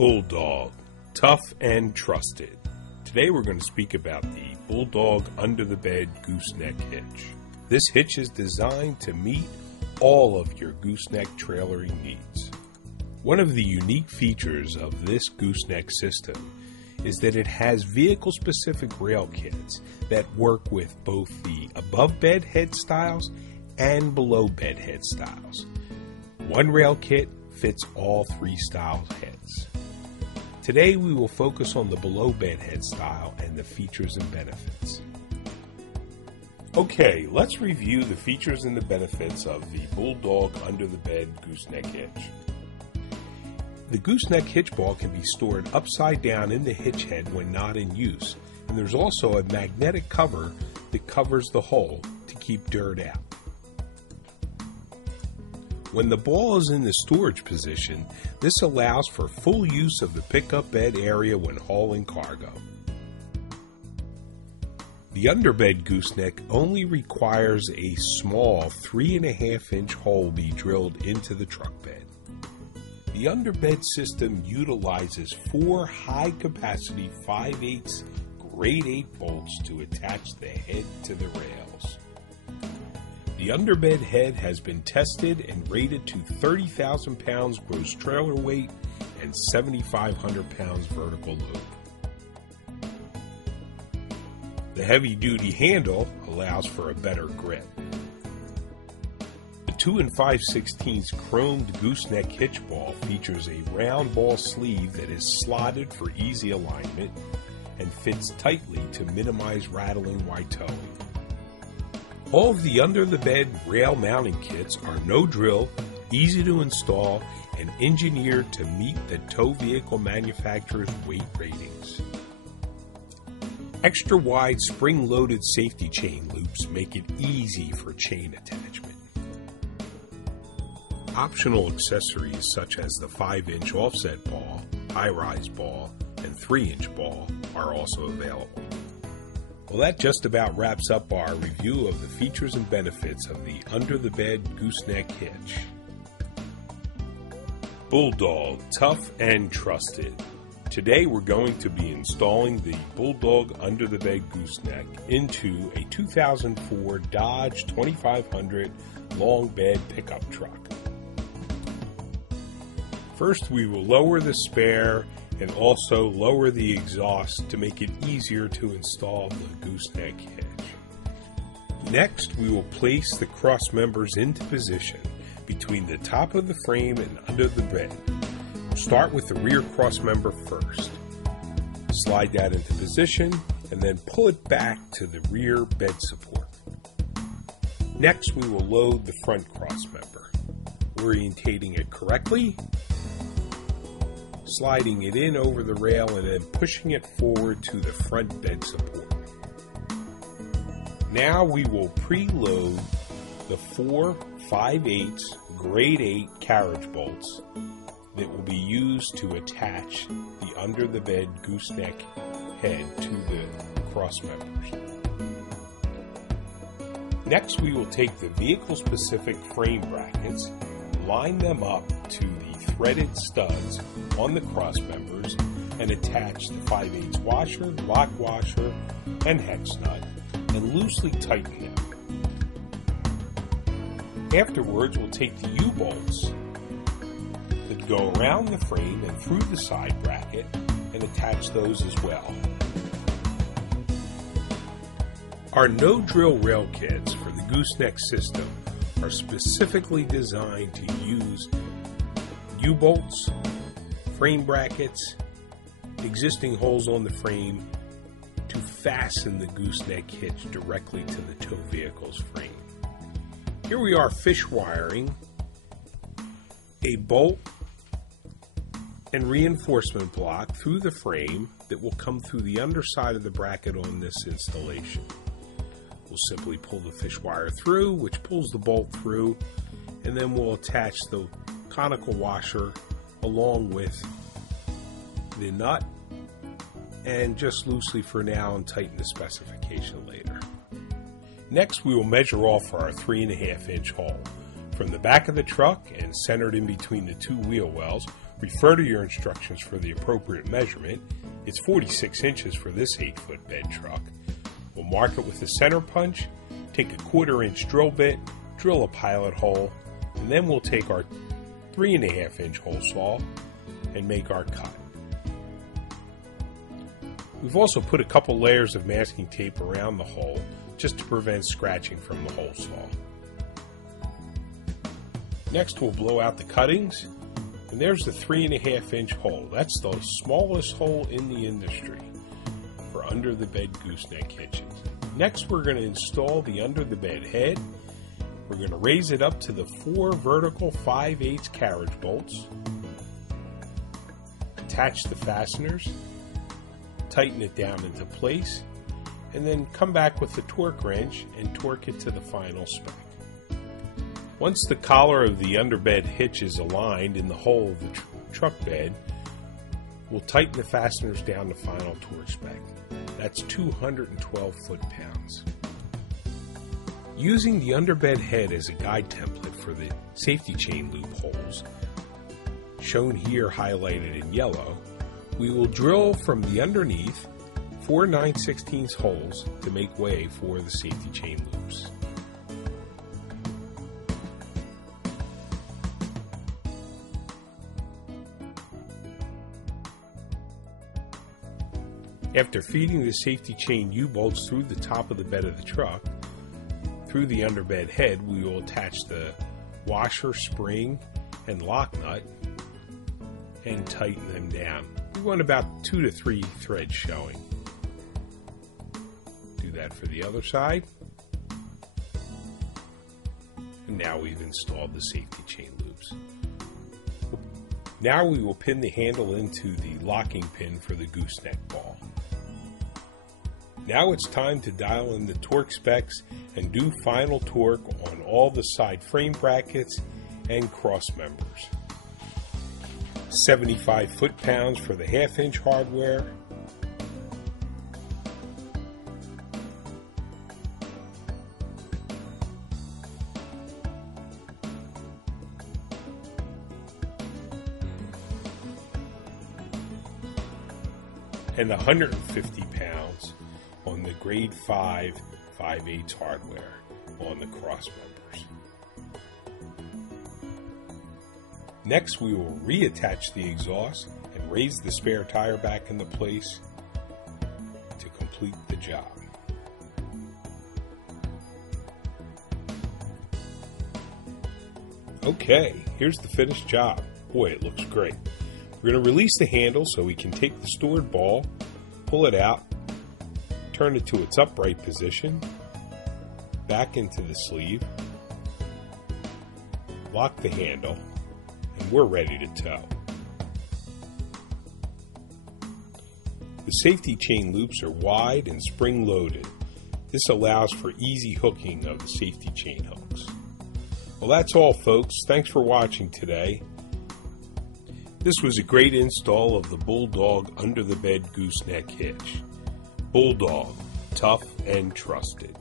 Bulldog, tough and trusted. Today we're going to speak about the Bulldog under the bed gooseneck hitch. This hitch is designed to meet all of your gooseneck trailering needs. One of the unique features of this gooseneck system is that it has vehicle-specific rail kits that work with both the above bed head styles and below bed head styles. One rail kit fits all three styles heads. Today we will focus on the below bed head style and the features and benefits. Okay, let's review the features and the benefits of the Bulldog under the bed gooseneck hitch. The gooseneck hitch ball can be stored upside down in the hitch head when not in use, and there's also a magnetic cover that covers the hole to keep dirt out. When the ball is in the storage position, this allows for full use of the pickup bed area when hauling cargo. The underbed gooseneck only requires a small 3.5-inch hole be drilled into the truck bed. The underbed system utilizes 4 high-capacity 5/8 grade 8 bolts to attach the head to the rails. The underbed head has been tested and rated to 30,000 pounds gross trailer weight and 7,500 pounds vertical load. The heavy-duty handle allows for a better grip. The 2 5/16 chromed gooseneck hitch ball features a round ball sleeve that is slotted for easy alignment and fits tightly to minimize rattling while towing. All of the under-the-bed rail mounting kits are no-drill, easy to install, and engineered to meet the tow vehicle manufacturer's weight ratings. Extra-wide spring-loaded safety chain loops make it easy for chain attachment. Optional accessories such as the 5-inch offset ball, high-rise ball, and 3-inch ball are also available. Well, that just about wraps up our review of the features and benefits of the under-the-bed gooseneck hitch. Bulldog, tough and trusted. Today we're going to be installing the Bulldog under-the-bed gooseneck into a 2004 Dodge 2500 long bed pickup truck. First, we will lower the spare and also lower the exhaust to make it easier to install the gooseneck hitch. Next, we will place the cross members into position between the top of the frame and under the bed. Start with the rear cross member first. Slide that into position and then pull it back to the rear bed support. Next, we will load the front cross member, orientating it correctly, sliding it in over the rail and then pushing it forward to the front bed support. Now we will preload the 4 5/8 grade 8 carriage bolts that will be used to attach the under the bed gooseneck head to the cross members. Next, we will take the vehicle specific frame brackets, line them up to the threaded studs on the cross members, and attach the 5/8 washer, lock washer, and hex nut, and loosely tighten them. Afterwards, we'll take the U-bolts that go around the frame and through the side bracket and attach those as well. Our no-drill rail kits for the gooseneck system are specifically designed to use U-bolts, frame brackets, existing holes on the frame to fasten the gooseneck hitch directly to the tow vehicle's frame. Here we are fish wiring a bolt and reinforcement block through the frame that will come through the underside of the bracket on this installation. We'll simply pull the fish wire through, which pulls the bolt through, and then we'll attach the conical washer along with the nut and just loosely for now and tighten the specification later. Next, we will measure off our 3.5-inch hole. From the back of the truck and centered in between the two wheel wells, Refer to your instructions for the appropriate measurement. It's 46 inches for this 8-foot bed truck. We'll mark it with a center punch, take a 1/4-inch drill bit, drill a pilot hole, and then we'll take our 3.5-inch hole saw and make our cut. We've also put a couple layers of masking tape around the hole just to prevent scratching from the hole saw. Next, we'll blow out the cuttings, and there's the 3.5-inch hole. That's the smallest hole in the industry for under-the-bed gooseneck hitches. Next, we're going to install the under-the-bed head. We're going to raise it up to the 4 vertical 5/8 carriage bolts. Attach the fasteners, tighten it down into place, and then come back with the torque wrench and torque it to the final spec. Once the collar of the underbed hitch is aligned in the hole of the truck bed, we'll tighten the fasteners down to final torque spec. That's 212 foot-pounds. Using the underbed head as a guide template for the safety chain loop holes, shown here highlighted in yellow, we will drill from the underneath 4 9/16 holes to make way for the safety chain loops. After feeding the safety chain U-bolts through the top of the bed of the truck, through the underbed head, we will attach the washer, spring, and lock nut and tighten them down. We want about 2 to 3 threads showing. Do that for the other side. And now we've installed the safety chain loops. Now we will pin the handle into the locking pin for the gooseneck ball. Now it's time to dial in the torque specs and do final torque on all the side frame brackets and cross members. 75 foot-pounds for the 1/2-inch hardware, and 150 pounds on the grade 5 5/8 hardware on the cross members. Next, we will reattach the exhaust and raise the spare tire back into place to complete the job. Okay, here's the finished job. Boy, it looks great. We're going to release the handle so we can take the stored ball, pull it out, turn it to its upright position, back into the sleeve, lock the handle, and we're ready to tow. The safety chain loops are wide and spring loaded. This allows for easy hooking of the safety chain hooks. Well, that's all, folks. Thanks for watching today. This was a great install of the Bulldog under-the-bed gooseneck hitch. Bulldog, tough and trusted.